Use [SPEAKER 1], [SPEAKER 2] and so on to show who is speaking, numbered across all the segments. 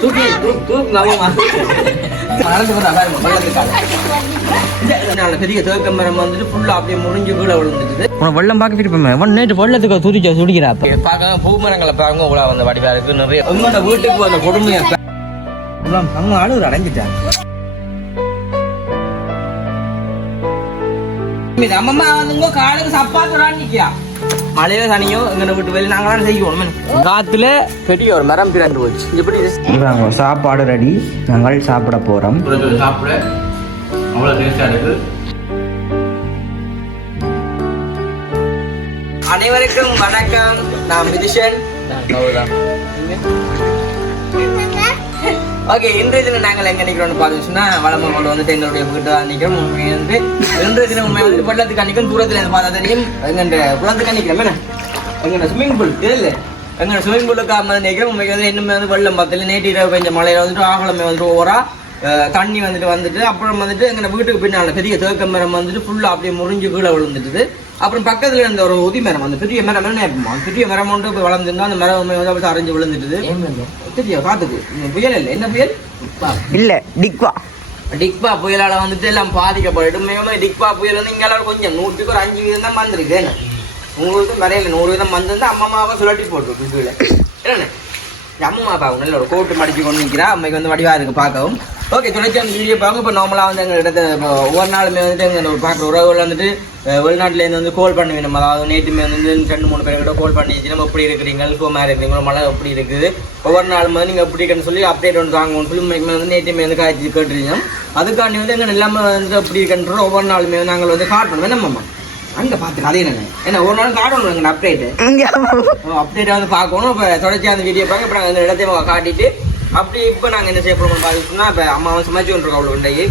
[SPEAKER 1] தூக்கி தூக்கு நவமா மறந்து இதனால பெரிய தேக்க மரம் வந்துட்டு ஃபுல்லா அப்படியே முறிஞ்சு கீழே விழுந்துட்டு உன வெள்ளம் பார்க்க விருப்பமே அவன் நேற்று வெள்ளத்துக்கு துதிச்சா சுடிக்கிறா பார்க்க பூ மரங்களை பாருங்க இவ்வளோ வந்து வடிவா இருக்கு நிறைய உங்களோட வீட்டுக்கு வந்த கொடுமையை அங்க ஆளு அடைஞ்சிட்டாங்க அம்மம்மா வந்துங்க காலுக்கு சப்பாத்து நிக்கியா மழையோ சனியோ எங்களை விட்டு வெளியே நாங்களாம் செய்யணும் காத்துல பெரிய ஒரு மரம் பிறந்து போச்சு. எப்படி
[SPEAKER 2] இவங்க சாப்பாடு ரெடி. நாங்கள் சாப்பிட போறோம்.
[SPEAKER 1] சாப்பிட. அவ்வளோ டேஸ்டாக இருக்கு. அனைவருக்கும் வணக்கம். நான் விதிஷன் ஓகே இன்றைய தினம் நாங்கள் எங்க நிற்கிறோம்னு பார்த்தீங்கன்னா வளமை கொண்டு வந்துட்டு எங்களுடைய வீட்டு அன்னைக்கும் நிற்கிறோம் வந்து இன்றைய தினம் உண்மை வந்து வெள்ளத்துக்கு அன்னைக்கும் தூரத்தில் இருந்து பார்த்தா தெரியும். எங்க குளத்துக்கு நிற்கிறோம் என்ன? எங்க ஸ்விம்மிங் பூல் தெரியல. எங்கள் ஸ்விம்மிங் பூலுக்கு அம்மா நிற்கிறோம் உண்மைக்கு வந்து இன்னுமே வந்து வெள்ளம் பார்த்தல நேற்று இரவு பெஞ்ச மழையில் வந்துட்டு ஆகலமே வந்துட்டு ஓவரா தண்ணி வந்துட்டு வந்துட்டு அப்புறம் வந்துட்டு எங்கள் வீட்டுக்கு பின்னால் பெரிய தேக்க மரம் வந்துட்டு ஃபுல்லாக அப்படியே முறிஞ்சு கீழே விழுந்துட்டுது. அப்புறம் பக்கத்துல இருந்த ஒரு உதி மரம் வந்து பெரிய மரம் என்ன இருக்குமா பெரிய மரம் ஒன்று இப்போ வளர்ந்துருந்தா அந்த மரம் வந்து அரைஞ்சு விழுந்துட்டுது. தெரியும் காத்துக்கு இந்த புயல் இல்லை. என்ன புயல்?
[SPEAKER 2] இல்ல டிக்வா
[SPEAKER 1] டிக்பா புயலால வந்துட்டு எல்லாம் பாதிக்கப்பட்டு உண்மையுமே டிக்பா புயல் வந்து இங்கே கொஞ்சம் நூற்றுக்கு ஒரு அஞ்சு வீதம் தான் வந்திருக்கு. என்ன? உங்களுக்கு வரையில நூறு வீதம் வந்திருந்தா அம்மா அம்மாவை சுழட்டி போட்டு கீழே என்ன? அம்மா பாவம் நல்ல ஒரு கோட்டு மடிச்சு கொண்டு நிற்கிறா அம்மைக்கு வந்து வடிவாக இருக்குது பார்க்கவும். ஓகே துணைச்சி அந்த வீடியோ பார்க்க இப்போ நார்மலாக வந்து எங்கள் இடத்த இப்போ ஒவ்வொரு நாளுமே வந்துட்டு எங்கள் பார்க்குற உறவுகள் வந்துட்டு வெளிநாட்டிலேருந்து வந்து கால் பண்ண நம்ம அதாவது நேற்றுமே வந்து ரெண்டு மூணு பேர் கிட்ட கால் பண்ணி நம்ம எப்படி இருக்கிறீங்க? கோமா இருக்கிறீங்க மழை எப்படி இருக்குது? ஒவ்வொரு நாளும் வந்து நீங்கள் எப்படி இருக்குன்னு சொல்லி அப்டேட் ஒன்று தாங்கன்னு சொல்லி உண்மைக்குமே வந்து நேற்றுமே வந்து காய்ச்சி கேட்டுருக்கோம் அதுக்காண்டி வந்து எங்கள் எல்லாமே வந்து எப்படி இருக்குன்ற ஒவ்வொரு நாளுமே நாங்கள் வந்து கால் பண்ணுவோம். என்னம்மா அங்கே பார்த்து கதை என்ன என்ன ஒரு நாள் காட்டணும் எங்கள் அப்டேட்டு அப்டேட் வந்து பார்க்கணும். இப்போ தொடர்ச்சி அந்த வீடியோ பார்க்க இப்போ நாங்கள் இந்த இடத்தையும் காட்டிட்டு அப்படி இப்போ நாங்கள் என்ன செய்ய போகிறோம்னு பார்த்துட்டோம்னா இப்போ அம்மா வந்து சமைச்சு கொண்டிருக்கோம் அவ்வளோ உண்டையே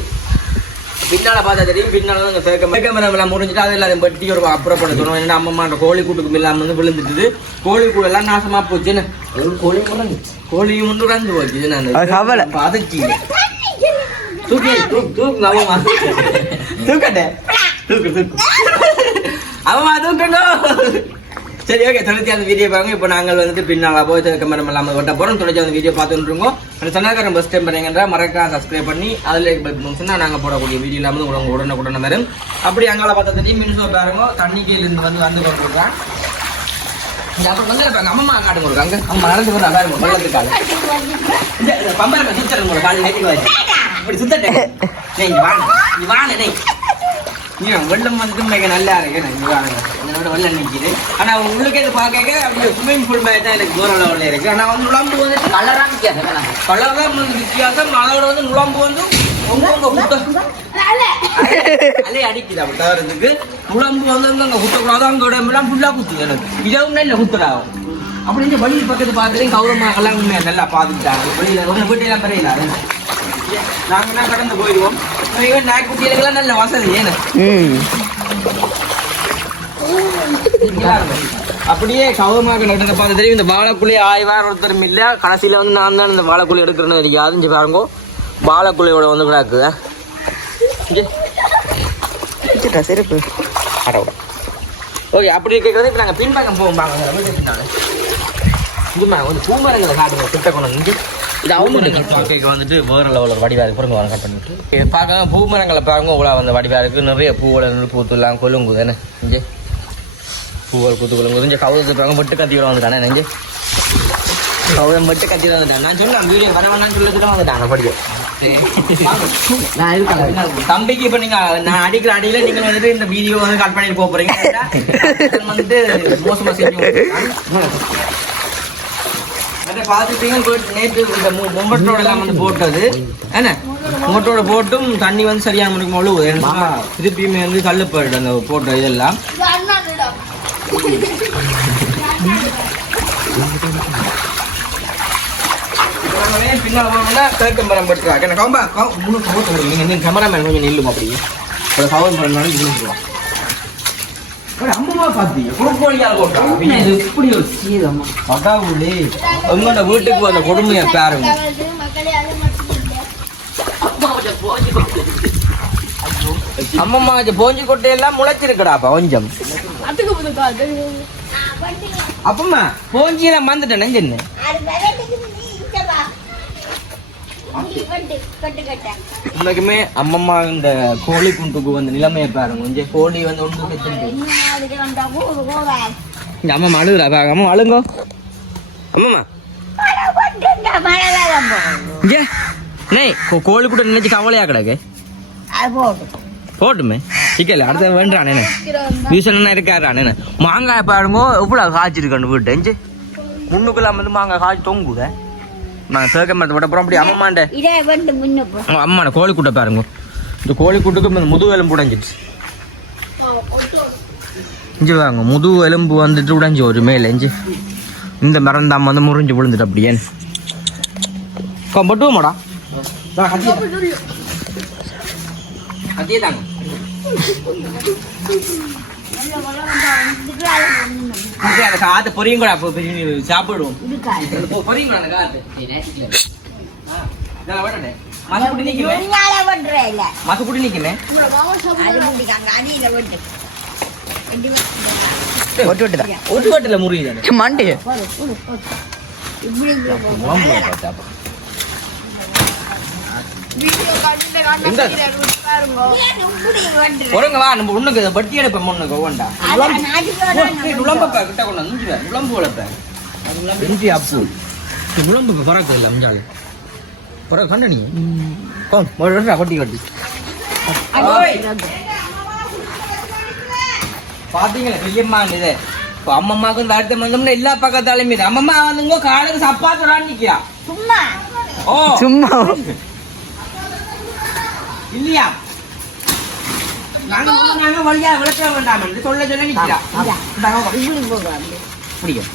[SPEAKER 1] பின்னால பார்த்தா தெரியும் பின்னால தான் சேர்க்க மேக்க மரம் முடிஞ்சிட்டு அது எல்லாம் வெட்டி ஒரு அப்புறப்படுத்தணும் ஏன்னா அம்மா அந்த கோழி கூட்டுக்கும் இல்லாமல் வந்து விழுந்துட்டுது. கோழி கூட எல்லாம் நாசமா போச்சு. ஒரு கோழி முறந்துச்சு கோழியும் ஒன்று இறந்து போச்சு. நான்
[SPEAKER 2] அது.
[SPEAKER 1] பதச்சி தூக்கி தூக்கு தூக்கு அவமா தூக்கட்டே. தூக்கு தூக்கு. அவமா தூக்கணும் சரி ஓகே தொடர்ச்சி அந்த வீடியோ பாருங்க இப்போ நாங்கள் வந்துட்டு பின்னால் போய் கேமரம் இல்லாமல் வெட்ட போகிறோம் தொடர்ச்சி அந்த வீடியோ பார்த்துட்டு இருக்கோம் அந்த சொன்னாக்காரன் பஸ் டைம் பண்ணுங்கன்ற மறக்காம சப்ஸ்கிரைப் பண்ணி அதில் சொன்னால் நாங்கள் போடக்கூடிய வீடியோ இல்லாமல் உடனே உடனே உடனே வரும் அப்படி அங்கால பார்த்தா தெரியும் மின்சோ பாருங்க தண்ணி கீழிருந்து வந்து வந்து கொண்டிருக்கேன் அப்புறம் வந்து இருப்பாங்க அம்மா காட்டு கொடுக்காங்க அம்மா நடந்து போகிறா பாருங்க வெள்ளத்துக்கால இந்த பம்பரங்க காலையில் நேற்று இப்படி சுத்தட்டேன் நீ வாங்க நீ வாங்க நீ வெள்ளம் வந்து மிக நல்லா இருக்கு நான் இங்க வாங்க. என்னோட வெள்ளம் நிற்கிது ஆனால் உங்களுக்கு இது பார்க்க அப்படியே ஸ்விம்மிங் பூல் மாதிரி தான் எனக்கு தூர லெவலில் இருக்குது ஆனால் வந்து உழம்பு வந்து கலராக வித்தியாசம் கலர் தான் வந்து வித்தியாசம். அதோட வந்து உழம்பு வந்து உங்க உங்க குத்த அடிக்குது அப்படி தவறதுக்கு உழம்பு வந்து அங்கே குத்தக்கூடாது அங்கே எல்லாம் ஃபுல்லாக குத்துது எனக்கு. இதுவும் இல்லை குத்துடாகும் அப்படி இந்த வழி பக்கத்து பார்த்துலையும் கௌரவமாகலாம் உண்மையை நல்லா பார்த்துக்கிட்டாங்க. வெளியில் உங்கள் வீட்டையெல்லாம் பெரியல நாங்கன்னா கடந்து போயிடுவோம். நாய்க்குட்டிகளுக்கெல்லாம் நல்ல வசதி ஏன்னு அப்படியே கௌரவமாக நடந்த பார்த்து தெரியும். இந்த வாழைக்குள்ளே ஆய்வார் ஒருத்தரும் இல்லை. கடைசியில் வந்து நான் தான் இந்த வாழைக்குள்ளி எடுக்கிறேன்னு தெரியாது இங்கே பாருங்க. வாழைக்குள்ளையோட வந்து கிடக்கு. இங்கே.
[SPEAKER 2] வச்சுட்டா செருப்பு.
[SPEAKER 1] ஓகே அப்படி கேட்கறது இப்போ நாங்கள் பின்பக்கம் போவோம். பின்னால. இதுமா வந்து பூமரங்களை காட்டுங்க. கிட்ட கொண்டு வந்து இது அவங்க கேட்க வந்துட்டு வேறு லெவலில் வடிவாக இருக்கு. பாருங்க கட் பண்ணிட்டு. பார்க்க பூமரங்களை பாருங்க இவ்வளோ வந்து வடிவாக இருக்கு. நிறைய பூவில் பூத்துலாம் கொலுங்கு தானே இங்கே. பூவல் குத்து கொலுங்கு இங்கே கவுது பாருங்க வெட்டு கத்தி விட வந்துட்டானே நெஞ்சு கவுதம் வெட்டு கத்தி வந்துட்டான். நான் சொன்னேன் வீடியோ வர வேணாம்னு சொல்லிட்டு வந்துட்டாங்க படிக்க. தம்பிக்கு இப்ப நீங்க நான் அடிக்கிற அடியில நீங்க வந்துட்டு இந்த வீடியோ வந்து கட் பண்ணிட்டு போறீங்க. வந்துட்டு மோசமா செஞ்சு பார்த்துட்டீங்க. போயிட்டு நேற்று இந்த மும்பட்டோட எல்லாம் வந்து போட்டது. என்ன? மும்பட்டோட போட்டும் தண்ணி வந்து சரியான முடிக்கும் ஏன்னா திருப்பியுமே வந்து கல்லு போயிடு அந்த போட்ட இதெல்லாம். பின்னால் போனோம்னா தேக்கம்பரம் பட்டுறாங்க எனக்கு கம்பா முன்னூற்றி போட்டு நீங்கள் இந்த கேமராமேன் கொஞ்சம் நில்லும் அப்படியே. ஒரு சவன் பண்ணாலும் நின்றுடுவோம் அம்மா பாத்தீங்க குறுக்கோழியால் போட்டாங்க இது எப்படி ஒரு சீதம் பகாவுலே உங்களோட வீட்டுக்கு வந்த கொடுமையை பாருங்க அம்மம்மா போஞ்சி கொட்டையெல்லாம் முளைச்சிருக்கடாப்பா கொஞ்சம் அப்பம்மா போஞ்சியெல்லாம் வந்துட்டேன் நெஞ்சன்னு வெட்டு உண்மைக்குமே அம்மம்மா இந்த கோழி குண்டுக்கு வந்து நிலைமையை பாருங்க கொஞ்சம் கோழி வந்து ஒன்று அம்மா அழுகுறா பாருங்க அம்மா அழுங்கோ கோ- கோழி கூட நினைச்சு கவலையா கிடக்கு? போட்டுமே. சிக்கல அடுத்த வேண்டான் என்ன. வீசனா இருக்காரான் என்ன மாங்காய் பாருங்க எவ்வளோ காய்ச்சிருக்கணும் வீட்டு? எஞ்சி முன்னுக்குள்ள வந்து மாங்காய் காய்ச்சி தொங்குத. நான் சேர்க்க மாட்டேன் விட போகிறோம் அப்படி அம்மாண்ட
[SPEAKER 3] இதே வந்து முன்னுக்கு
[SPEAKER 1] அம்மா கோழி கூட்டை பாருங்க. இந்த கோழி கூட்டுக்கு இந்த முதுகு எலும்பு உடைஞ்சிடுச்சு. இஞ்சி வாங்க. முதுகு எலும்பு வந்துட்டு உடைஞ்சு ஒரு மேல இஞ்சி. இந்த மரந்தாம வந்து முறிஞ்சு விழுந்துட்டு அப்படியே. பட்டுவோமாடா அதே தாங்க அந்த காத்து பொரியும் கூட சாப்பிடுவோம். பொரியும் கூட காத்து. நிற்குமே ஒட்டு ஒட்டு தான் ஒட்டு ஒட்டுல முறியுது
[SPEAKER 2] மண்டி.
[SPEAKER 1] ஒருங்க வா நம்ம உன்னுக்கு பட்டி எடுப்பேன் முன்னுக்கு ஒவ்வொண்டா நுழம்பப்ப கிட்ட கொண்டு வந்து அப்பு பறக்க இல்லை அஞ்சாள் பறக்க ஒரு வருஷம் கொட்டி கட்டி. பாத்தீங்களா? பெரியம்மா இது இப்போ அம்மம்மாவுக்கு இந்த அடுத்த வந்தோம்னா எல்லா பக்கத்தாலையும் இது அம்மம்மா வந்துங்க காலையில் சப்பாத்துறான்னு நிக்கிறா
[SPEAKER 3] சும்மா.
[SPEAKER 1] ஓ.
[SPEAKER 2] சும்மா.
[SPEAKER 1] இல்லையா? நாங்க வந்து நாங்க வழியா விளக்க வேண்டாம். என்று சொல்ல சொல்ல நிக்கிறா.
[SPEAKER 3] இப்படி போகலாம்
[SPEAKER 1] பிடிக்கும்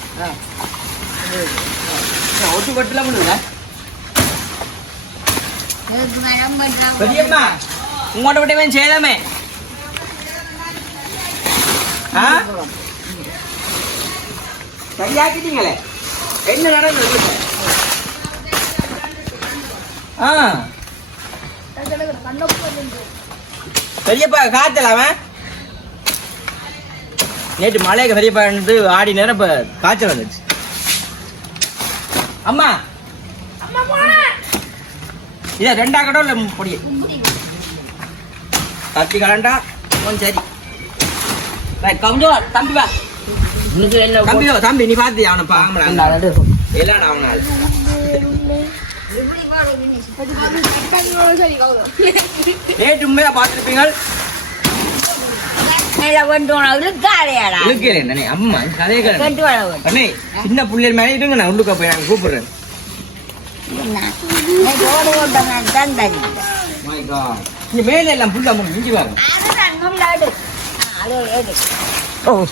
[SPEAKER 1] ஒட்டு கட்டுல முடியல
[SPEAKER 3] இதுக்கு மேடம் பண்றாங்க?
[SPEAKER 1] பெரியம்மா உங்கள்கிட்ட விட்டவன் ஆ சரியாக்கிட்டீங்களே என்ன நடந்தது? ஆ. பெரியப்பா காத்தல அவன். நேற்று மலைக்கு பெரியப்பா ஆடி நேரம் இப்ப காய்ச்சல் வந்துச்சு. அம்மா. இதை ரெண்டா கடை இல்லை பொடி தப்பி கலண்டா கொஞ்சம் சரி. கவுண்டோ தம்பி வா தம்பி நீ பார்த்து அவனை பாம்பளா எல்லாம் அவனால் நேற்று உண்மையா பார்த்துருப்பீங்க சின்ன பிள்ளைகள் மேலே இருங்க நான் உள்ளுக்க போய் நான் கூப்பிடுறேன் மேல எல்லாம் புல்லா முடிஞ்சு வாங்க
[SPEAKER 2] ஓ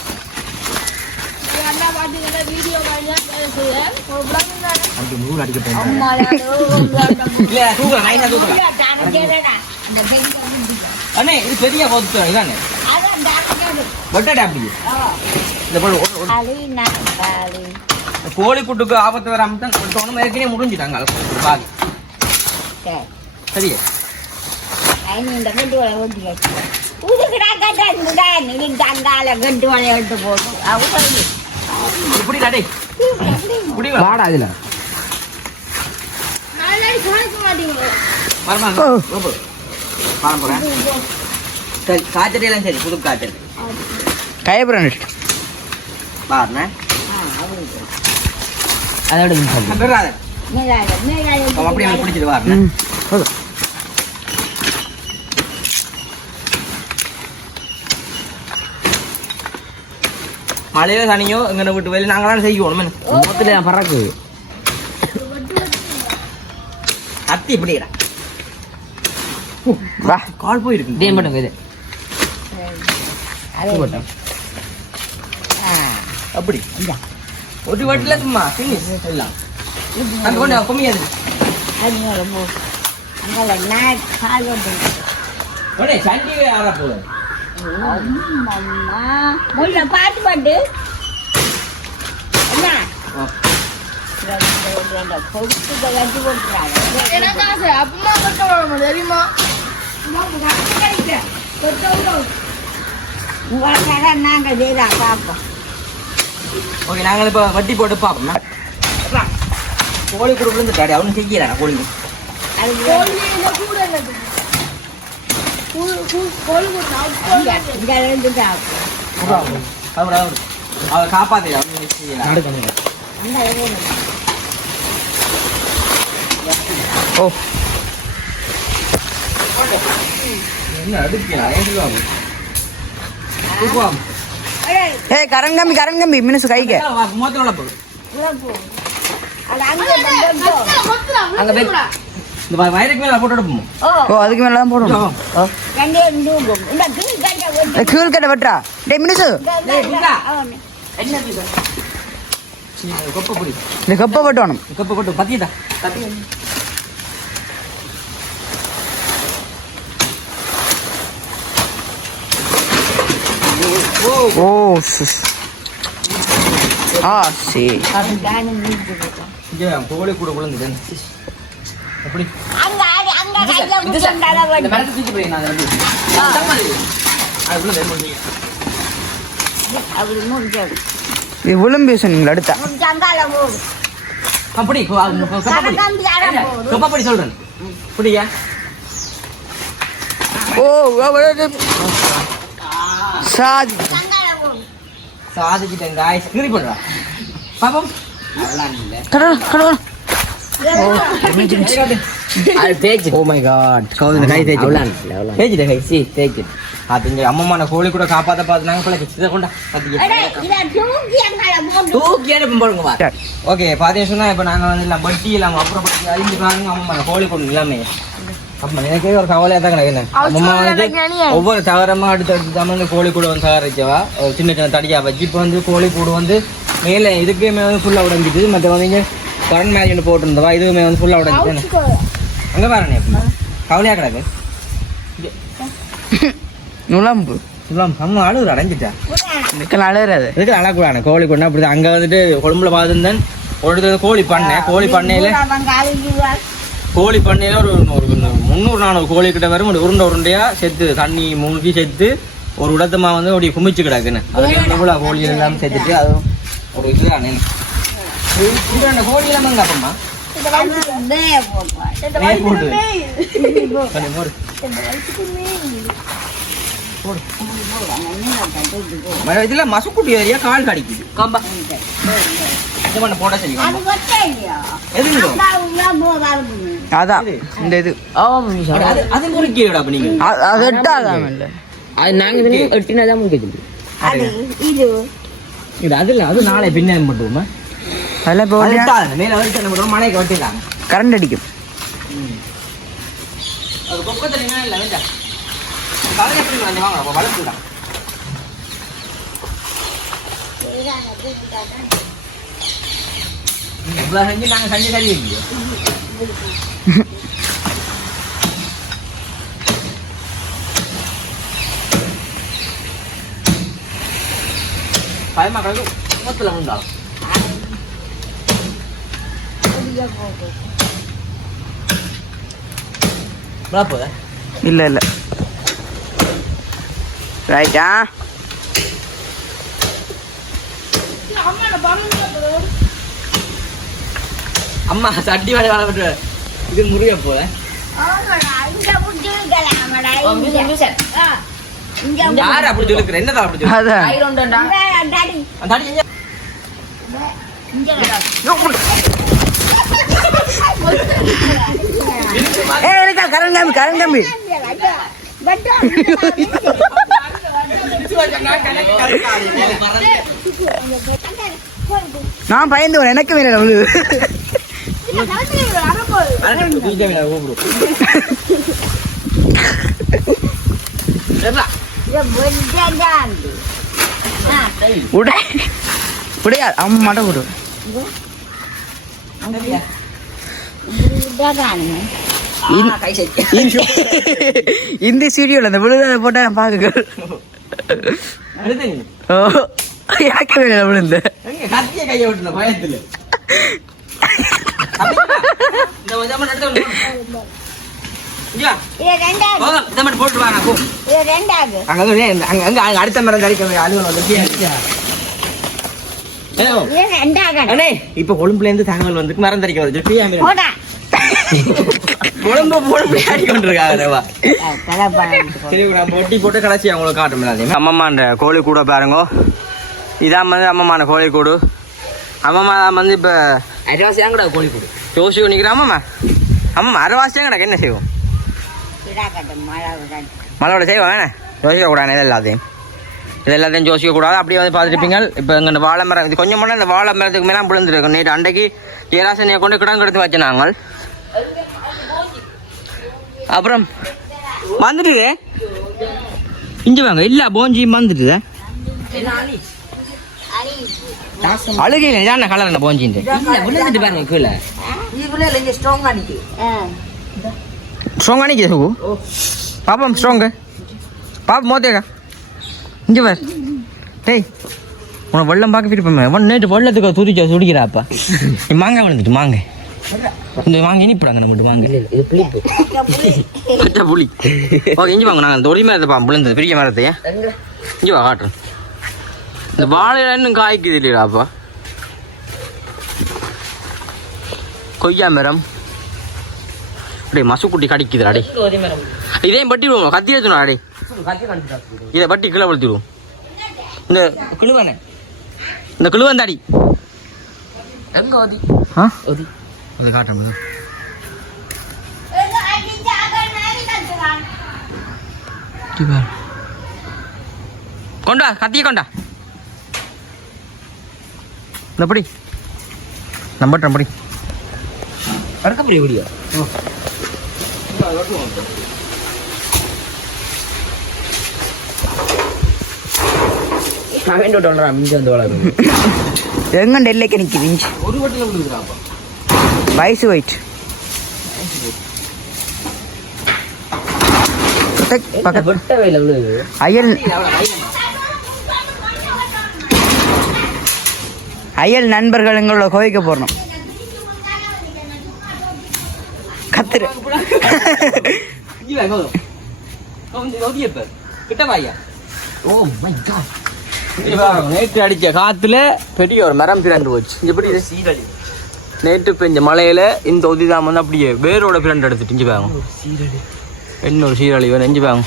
[SPEAKER 1] அண்ணே இது பெரிய போத்து இதானே வெட்டடா அப்படி இந்த கோழி குட்டுக்கு ஆபத்து வராம தான் தோணும் ஏற்கனவே முடிஞ்சுட்டாங்க பாதி
[SPEAKER 3] சரி
[SPEAKER 1] சரியா
[SPEAKER 2] வாடா இதுல.
[SPEAKER 1] சரி காய்ச்சல் சரி புது காய்ச்சல்.
[SPEAKER 2] கயபுரம்
[SPEAKER 1] பாருங்க
[SPEAKER 2] அதோட
[SPEAKER 1] அப்படியே
[SPEAKER 2] பிடிச்சிட்டு வாருங்க
[SPEAKER 1] மழையோ சனியோ எங்களை விட்டு வெளியே நாங்களாம் செய்யணும் என்ன?
[SPEAKER 2] மொத்தத்துல பறக்கு
[SPEAKER 1] அத்தி இப்படிடா
[SPEAKER 2] வா
[SPEAKER 1] கால் போயிருக்கு
[SPEAKER 2] இதே மட்டும் இது
[SPEAKER 1] அப்படி ஒரு வட்டில சும்மா ஃபினிஷ் எல்லாம் அந்த கொண்டு கொம்மியாது
[SPEAKER 3] அங்கே நான் கால்
[SPEAKER 1] சண்டி ஆற போகுது
[SPEAKER 3] அம்மா. முள்ள பாட்டு பாட்டு என்ன
[SPEAKER 4] தெரியுமா
[SPEAKER 3] நாங்கள் செய்தா பார்ப்போம்
[SPEAKER 1] ஓகே நாங்கள் இப்போ வட்டி போட்டு பார்ப்போம் கோழி கூட விழுந்துட்டாடி அவனு செய்யலாம் கோழி
[SPEAKER 3] அது
[SPEAKER 4] கோழி கூட
[SPEAKER 3] இங்க இங்க ரெண்டு சாப்பிடு
[SPEAKER 1] அவர் அவர். அவர் காப்பாத்து
[SPEAKER 2] ஓ.
[SPEAKER 3] ஏய்.
[SPEAKER 2] கரண் கம்பி கரண் கம்பி மினிசு கைக்கு.
[SPEAKER 3] அங்க
[SPEAKER 1] இந்த வ- வயலுக்கு மேல போட்டு எடுப்போம்.
[SPEAKER 3] ஓ.
[SPEAKER 2] ஓ அதுக்கு மேல தான் போடணும். ஓ.
[SPEAKER 3] ரெண்டே தூங்கும் இந்த துணி கட்ட ஒட்டு
[SPEAKER 2] ஏய், கீழ் வெட்டுறா. மினிசு.
[SPEAKER 1] கொப்பை பொடி.
[SPEAKER 2] இந்த கப்பை வெட்டணும்.
[SPEAKER 1] கொப்பை கொட்டு ஓ
[SPEAKER 2] ஆ சரி.
[SPEAKER 1] கூட விழுந்துட்டேன். எப்படி?
[SPEAKER 3] அங்க அங்க கையில
[SPEAKER 1] இந்த
[SPEAKER 3] வந்து
[SPEAKER 1] மரத்தை தூக்கி போய் நான் அதை எப்படி அதுக்குள்ள வேணும்
[SPEAKER 3] அப்படி முடிஞ்சது
[SPEAKER 2] இது விளிம்பு அடுத்தா.
[SPEAKER 1] அப்படி கொப்பப்படி சொல்றேன். புரியா
[SPEAKER 2] ஓ. சாதி.
[SPEAKER 1] சாதிக்கிட்டேன் காய் கிரி பண்றா பாப்போம். அதெல்லாம் இல்ல
[SPEAKER 2] கடவுள் கடவுள்.
[SPEAKER 1] அம்மா கோழி கூட காப்பாத்த வா ஓகே பாத்தீங்க. சொன்னா இப்போ நாங்க வந்து எல்லாம் பட்டி இல்லாம அப்புறம் அழிஞ்சு பாருங்க அம்மா கோழி கொண்டு எல்லாமே அப்ப எனக்கே ஒரு கவலையா தான் வந்து ஒவ்வொரு தவறமா அடுத்து அடுத்து தான் வந்து கோழி கூட வந்து தகரிச்சவா ஒரு சின்ன சின்ன தடியா வச்சு இப்போ வந்து கோழி கூடு வந்து மேலே இதுக்கே வந்து ஃபுல்லா உடஞ்சிட்டு மற்ற வந்து கரண்ட் மேட்ச் ஒன்று போட்டுருந்தவா இதுவுமே வந்து ஃபுல்லா உடஞ்சிட்டு அங்க பாருங்க கவலையா கிடக்கு?
[SPEAKER 2] நுழம்பு.
[SPEAKER 1] இவ்வளோ அம்மா அழுகுது அடைஞ்சிட்டா?
[SPEAKER 2] இதுக்கு அழுகிறது.
[SPEAKER 1] இதுக்கு அழக்கூடாது கோழி கொண்டு அப்படி அங்க வந்துட்டு கொழும்புல பார்த்துருந்தேன். ஒரு இடத்துல கோழி பண்ணேன் கோழி பண்ணையில கோழி பண்ணையில ஒரு ஒரு முந்நூறு நானூறு கோழி கிட்ட வரும். ஒரு உருண்டை உருண்டையா செத்து தண்ணி மூழ்கி செத்து ஒரு இடத்தமா வந்து அப்படி குமிச்சு கிடக்குன்னு. அது எவ்வளோ கோழி எல்லாம் செத்துட்டு அதுவும் ஒரு இதுதானே இது எல்லாம் இதுல மசுக்குட்டி ஏரியா கால் கடிக்குது காம்பா இது பண்ண போட
[SPEAKER 2] அதான் இந்த இது
[SPEAKER 1] அது முறுக்கிடா நீங்க
[SPEAKER 2] அது எட்டாதான்
[SPEAKER 1] அது நாங்க எட்டினாதான் முறுக்கிது
[SPEAKER 3] அது இது
[SPEAKER 1] இது அது இல்ல அது நாளை பின்னாடி மட்டுமா
[SPEAKER 2] அதில் இப்போ
[SPEAKER 1] அது எட்டாது மேல வரைக்கும் என்ன பண்ணுவோம் மழைக்கு போதா
[SPEAKER 2] இல்லை இல்லை. ரைட்டா
[SPEAKER 1] அம்மா சட்டி வேலை வேலை விட்டு இது முருக போல. யார் அப்படி சொல்லுக்கிற? என்னதான் அப்படி சொல்லு
[SPEAKER 2] அதான்
[SPEAKER 3] இங்க தடி.
[SPEAKER 1] அந்த அடி செஞ்சா
[SPEAKER 3] இங்க
[SPEAKER 2] ஏ இருக்கா கரண் கம்பி கரண் கம்பி நான் பயந்து எனக்கு வேலை வந்து உடை. உடையா அம்மா மட்டும் விடு இந்த- இந்த சீடியோல அந்த விழுத போட்டா நான் பாக்க
[SPEAKER 1] அடுத்து நீ.
[SPEAKER 2] ஓ யாக்க வேலை விழுந்த.
[SPEAKER 1] கையை விட்டுல பயத்துல. அடுத்த மரம் வந்து அண்ணே இப்ப கொழும்புல இருந்து தகவல் வந்து மரம் தரிக்க வருது போட சரி நம்ம ஒட்டி போட்டு கடைசி அவங்களுக்கு காட்டும் அம்மம்மான்ற கோழி கூட பாருங்க. இதான் வந்து அம்மம்மான கோழி கூடு. அம்மம்மா வந்து இப்போ அரைவாசி கூட கோழி கூடு. யோசிச்சு நிற்கிற அம்மம்மா. அம்மம்மா அரைவாசி கிடக்கு என்ன செய்வோம்? மழையோட செய்வோம் வேணே. யோசிக்க கூடாது இது எல்லாத்தையும். இது எல்லாத்தையும் யோசிக்க கூடாது. அப்படியே வந்து பார்த்துருப்பீங்க இப்போ இந்த வாழை மரம் இது கொஞ்சம் முன்னே இந்த வாழை மரத்துக்கு மேலே விழுந்துருக்கு நேற்று அன்றைக்கு ஜெயராசனியை கொண்டு கிடங்கு எடுத்து வச்சு நாங்கள். அப்புறம் வந்துட்டுது இஞ்சி வாங்க இல்லை போஞ்சி வந்துட்டுது அழுகையில் என்ன கலர் என்ன போஞ்சின்ட்டு? விழுந்துட்டு பாருங்க கீழே. ஸ்ட்ராங் அணிக்குது ஹூ பாப்பம் ஸ்ட்ராங்கு பாப்ப மோத்தேக்கா இங்கே பார். டேய் உன வெள்ளம் பார்க்க பிடிப்போமே உன் நேற்று வெள்ளத்துக்கு துடிச்சா துடிக்கிறாப்பா மாங்காய் விழுந்துட்டு மாங்க இந்த மாங்க இனிப்புடாங்க நம்மட்டு பச்சை புளி ஓகே இஞ்சி வாங்க நாங்கள் தொடி மரத்தை பா விழுந்தது. பெரிய மரத்தையா இஞ்சி வா காட்டுறேன். இந்த வாழை இன்னும் காய்க்குது இல்லையாப்பா கொய்யா மரம். அப்படியே மசுக்குட்டி கடிக்குது அடே இதையும் பட்டி விடுவோம் கத்தி எடுத்துணும் அடே இதை பட்டி கீழே வளர்த்திடுவோம். இந்த கிழுவானே. இந்த கிழுவந்தாடி எங்க ஓதி ஆ? ஓதி அது காட்டுறேன் கொண்டா கத்திய கொண்டா இந்த படி நம்பட்றேன் படி அடுத்த படி வீடியோ அவன் சொல்றான் வேலை விழுது
[SPEAKER 2] அயல் அயல் நண்பர்கள் எங்களோட கோவிக்க போறோம் கத்துரு.
[SPEAKER 1] Oh my God. நேற்று அடிச்ச காத்துல பெரிய ஒரு மரம் பிறண்டு போச்சு. இது சீரடி நேற்று பெஞ்ச மழையில இந்த உதிதாம் வந்து அப்படியே வேரோட பிறண்டு எடுத்துட்டு இங்க பாருங்க. என்ன ஒரு சீரழி வேணும் இங்க பாருங்க.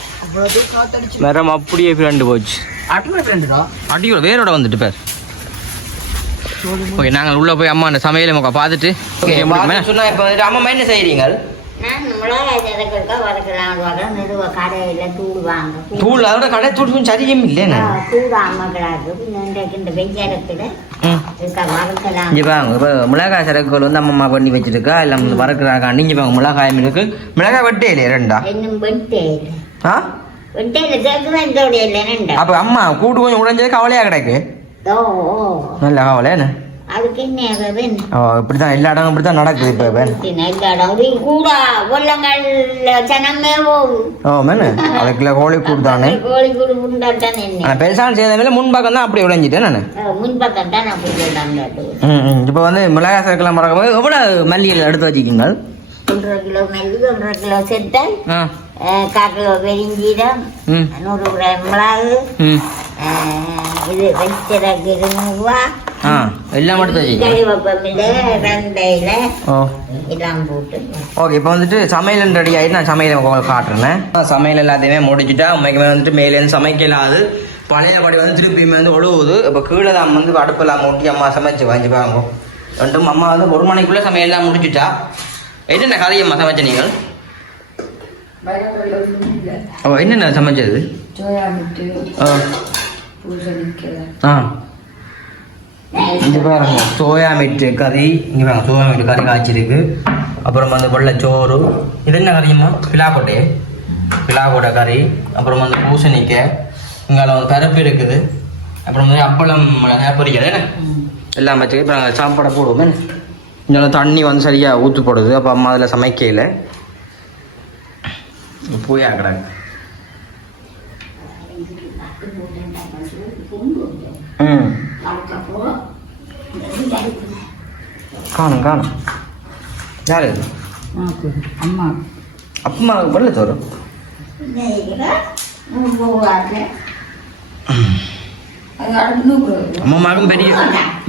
[SPEAKER 1] மரம் அப்படியே பிறண்டு போச்சு. அடியோட வேரோட வந்துட்டு பேர். ஓகே நாங்கள் உள்ள போய் அம்மா அந்த சமையலை முக்கா பார்த்துட்டு சொன்னா இப்போ வந்துட்டு அம்மா என்ன
[SPEAKER 3] கடையில் தூள்
[SPEAKER 1] அதோட கடை தூள் சரியும் இல்லைண்ணே இங்கே பாருங்க இப்போ மிளகாய் சரக்குகள் வந்து அம்மா பண்ணி வச்சிருக்கா. இல்லை வறக்குறாங்க. இங்கே பாருங்க மிளகாய் இருக்கு மிளகாய் வெட்டே இல்லையா ரெண்டா ஆ? அப்போ அம்மா கூட்டு கொஞ்சம் உடைஞ்சது கவலையாக கிடக்கு? நல்ல கவலை என்ன? இப்படி தான் எல்லா இடமும் இப்படி தான் நடக்குது இப்போ
[SPEAKER 3] இல்லாடாது கூட வெள்ளங்கள் சனமே போகுது
[SPEAKER 1] ஓ மேனு அதுக்குள்ள கோழி கூடு தானே?
[SPEAKER 3] கோழி கூடு உண்டாட்டான்
[SPEAKER 1] முன்பக்கம் தான் அப்படி உடைஞ்சிட்டேன் நான்
[SPEAKER 3] முன்பக்கம் தான் அப்படி
[SPEAKER 1] இப்போ வந்து மிளகாய் சரக்குலாம் மறக்கும் எவ்வளோ மல்லிகள் எடுத்து வச்சுக்கிங்க
[SPEAKER 3] ஒன்றரை கிலோ மல்லி ஒன்றரை கிலோ செத்தல்
[SPEAKER 1] ஆ.
[SPEAKER 3] அஹ் கால் கிலோ பெருஞ்சீரம்
[SPEAKER 1] ம்.
[SPEAKER 3] நூறு கிராம் மிளகு
[SPEAKER 1] வச்சுக்கிங்க
[SPEAKER 3] கறிவேப்பமில்லை ரெண்டையில
[SPEAKER 1] ஓ. ஓகே இப்போ வந்துட்டு சமையல் ரெடி ஆகிட்டு நான் சமையல் உங்களுக்கு காட்டுறேன். சமையல் எல்லாத்தையுமே முடிச்சுட்டா உண்மைக்குமே வந்துட்டு மேலேருந்து சமைக்கலாது. பழையபடி வந்து திருப்பியுமே வந்து ஒழுகுது இப்போ கீழே தான் வந்து அடுப்பெல்லாம் மூட்டி அம்மா சமைச்சு வாங்கி பாருங்க. ரெண்டும் அம்மா வந்து ஒரு மணிக்குள்ளே சமையல்லாம் முடிச்சுட்டா. என்னென்ன கறி அம்மா சமைச்ச நீங்கள்? ஓ என்னென்ன சமைச்சது? ஆ இது இங்கே பாருங்க சோயா மீட்டு கறி இங்கே பாருங்க சோயா மீட்டு கறி காய்ச்சிருக்கு அப்புறம் அந்த வெள்ளை சோறு இது என்ன கறியுமா பிலாக்கொட்டை பிலாக்கொட்டை கறி அப்புறம் வந்து பூசணிக்காய் இங்கே வந்து பருப்பு இருக்குது அப்புறம் வந்து அப்பளம் மிளகாய் பொரிக்கிறது என்ன எல்லாம் வச்சு இப்போ நாங்கள் சாப்பாடை போடுவோம் இங்கே தண்ணி வந்து சரியாக ஊற்று போடுது அப்போ அம்மா அதில் சமைக்கையில் போயா கிடக்கு ம் காணும் காணும். யாரு இது?
[SPEAKER 3] அம்மா.
[SPEAKER 1] அப்பமா வெள்ள சோறு அம்மாவுக்கும் பெரிய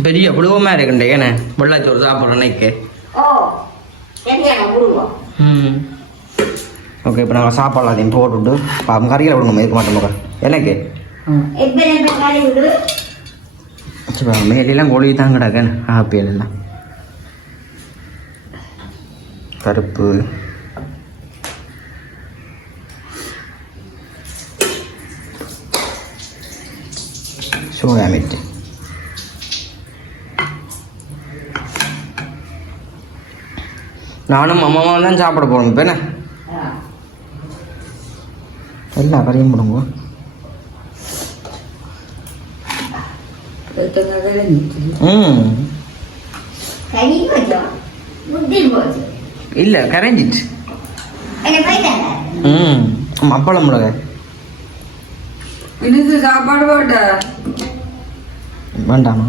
[SPEAKER 1] பெரிய புழுவமாக இருக்குண்டே ஏண்ணே வெள்ளச்சோறு சாப்பிட்ற நினைக்க
[SPEAKER 3] ஓ சரியான விடுவோம்
[SPEAKER 1] ம்.
[SPEAKER 5] ஓகே இப்போ நாங்கள் சாப்பாடு அதையும் போட்டுவிட்டு பாப்போம் கறியில் விடுங்க இருக்க மாட்டோம் எனக்கு சரி மேலாம் கோழி தான் கிடக்கேன் ஹாப்பியல் எல்லாம் கருப்பு. சோயா மீட் நானும் அம்மாவும் தான் சாப்பிட போகிறோம் இப்போ என்ன? எல்லா கறியும் போடுங்க ம்
[SPEAKER 3] கறி கொஞ்சம் புத்தி போச்சு
[SPEAKER 5] இல்லை
[SPEAKER 3] போயிட்டாங்க
[SPEAKER 5] ம் அப்பளம் மிளகா
[SPEAKER 2] இனிது சாப்பாடு போட்ட
[SPEAKER 5] வேண்டாமா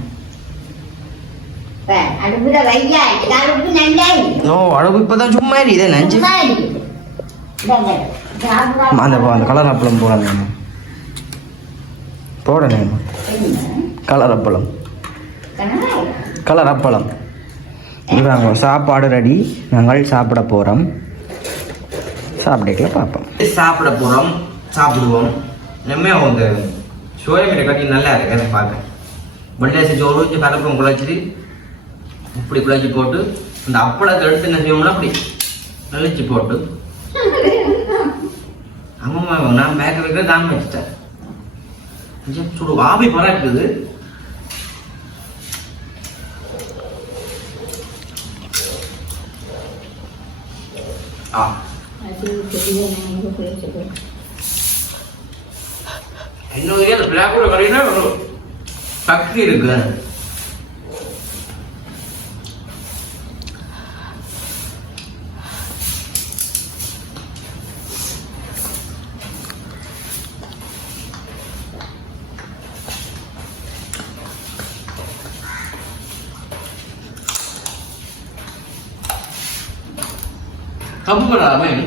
[SPEAKER 5] அழகு இப்போ தான் சும்மா இதே நஞ்சு அந்த கலர் அப்பளம் போடாதீங்க போடணும் கலர் அப்பளம் கலர் அப்பளம் இவங்க சாப்பாடு ரெடி நாங்கள் சாப்பிட போகிறோம் சாப்பிடக்கல பார்ப்போம்.
[SPEAKER 1] சாப்பிட போகிறோம் சாப்பிடுவோம். நம்ம அவங்க சோயா மீன் கட்டி நல்லா இருக்கு. அதை பார்க்க வெள்ளையாசி சோறு வச்சு பரப்பம் குழச்சிட்டு இப்படி குழச்சி போட்டு அந்த அப்பளத்தை எடுத்து என்ன செய்வோம்னா அப்படி நெளிச்சு போட்டு. அம்மா நான் பேக்க தான் வச்சுட்டேன். சுடு ஆவி பறக்குது. ஆ இன்னொரு ஏழு பிளாக்கூட கடையினா சக்தி இருக்கு. படாமே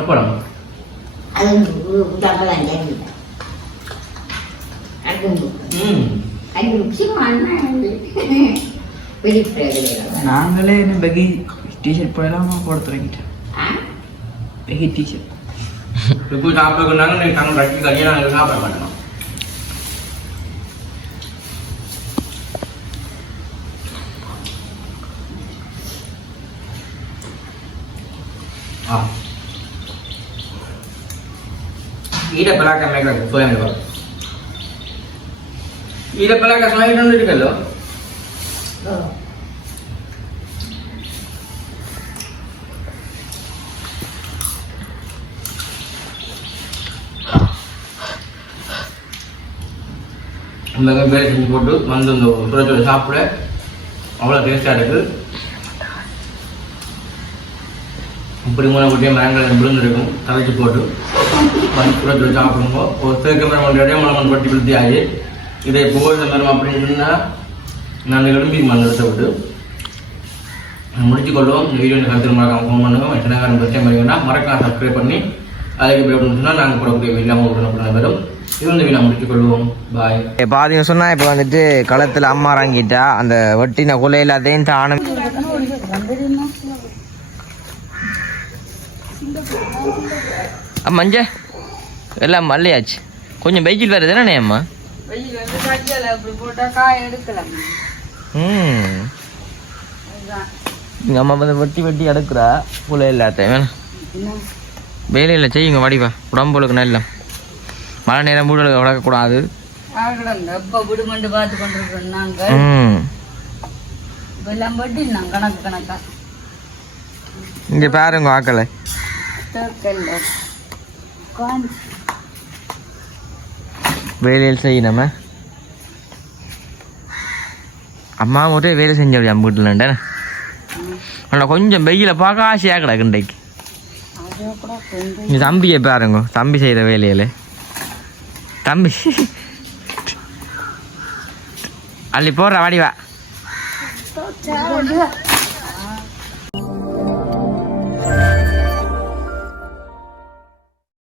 [SPEAKER 1] அப்புறம்
[SPEAKER 2] நாங்களே என்ன பெகி டிஷர்ட் போயலாமா போட தொடங்கிட்டேன். பெகி டிஷர்ட்
[SPEAKER 1] இப்போ சாப்பிடுறாங்க நீ கண்ணு ரட்டி கல்யாணம் நாங்கள் சாப்பிட மாட்டோம். ఈడ పలాక మేక సోయా మీద ఈడ పలాక సోయా మీద ఇటుకల్లో இந்த பேர் செஞ்சு போட்டு வந்து இந்த சுரச்சோட சாப்பிட அவ்வளோ டேஸ்டாக இருக்குது இப்படி மூணு குட்டியை மரங்கள் விழுந்திருக்கும். தலைச்சு போட்டு. வந்து சுரச்சோட சாப்பிடுங்க ஒரு தேக்க மரம் ஒன்று இடையே மரம் பட்டி விழுத்தி ஆகி இதை புகழ்ந்த மரம் அப்படின்னு சொன்னால் நான் விரும்பி மண்ணெடுத்த விட்டு முடிச்சுக்கொள்வோம் இந்த வீடியோ கருத்து மறக்காம ஃபோன் பண்ணுங்க. எத்தனை காரணம் பிரச்சனை பண்ணிங்கன்னா மறக்காம சப்ஸ்கிரைப் பண்ணி அதுக்கு போய் அப்படின்னு நாங்கள் போடக்கூடிய இல்லாமல் உடனே வரும்.
[SPEAKER 5] பாதிங்க சொன்னா இப்ப வந்துட்டு களத்துல அம்மா இறங்கிட்டா அந்த வெட்டின குலையில அதையும் தானும். மஞ்ச எல்லாம் மல்லையாச்சு. கொஞ்சம் வெயில் வருது என்ன அம்மா? ம். எங்கள் அம்மா வந்து வெட்டி வெட்டி எடுக்கிறா குலை எல்லாத்தையும் வேணும் வேலையில் செய்யுங்க வடிவா உடம்புகளுக்கு நல்ல. மழை நேரம் மூடல் வளர்க்கக்கூடாது. இங்கே பாருங்க
[SPEAKER 2] தேக்கல்ல.
[SPEAKER 5] வேலையில் செய்யணுமே? அம்மா மட்டும் வேலை செஞ்ச என் வீட்டில்ண்டே ஆனால் கொஞ்சம் வெயில பார்க்க ஆசையாக கிடக்கு இன்றைக்கு தம்பியை பாருங்க தம்பி செய்கிற வேலையில். தம்பி. அள்ளி போடுற வாடி வா.
[SPEAKER 4] சாப்பிடு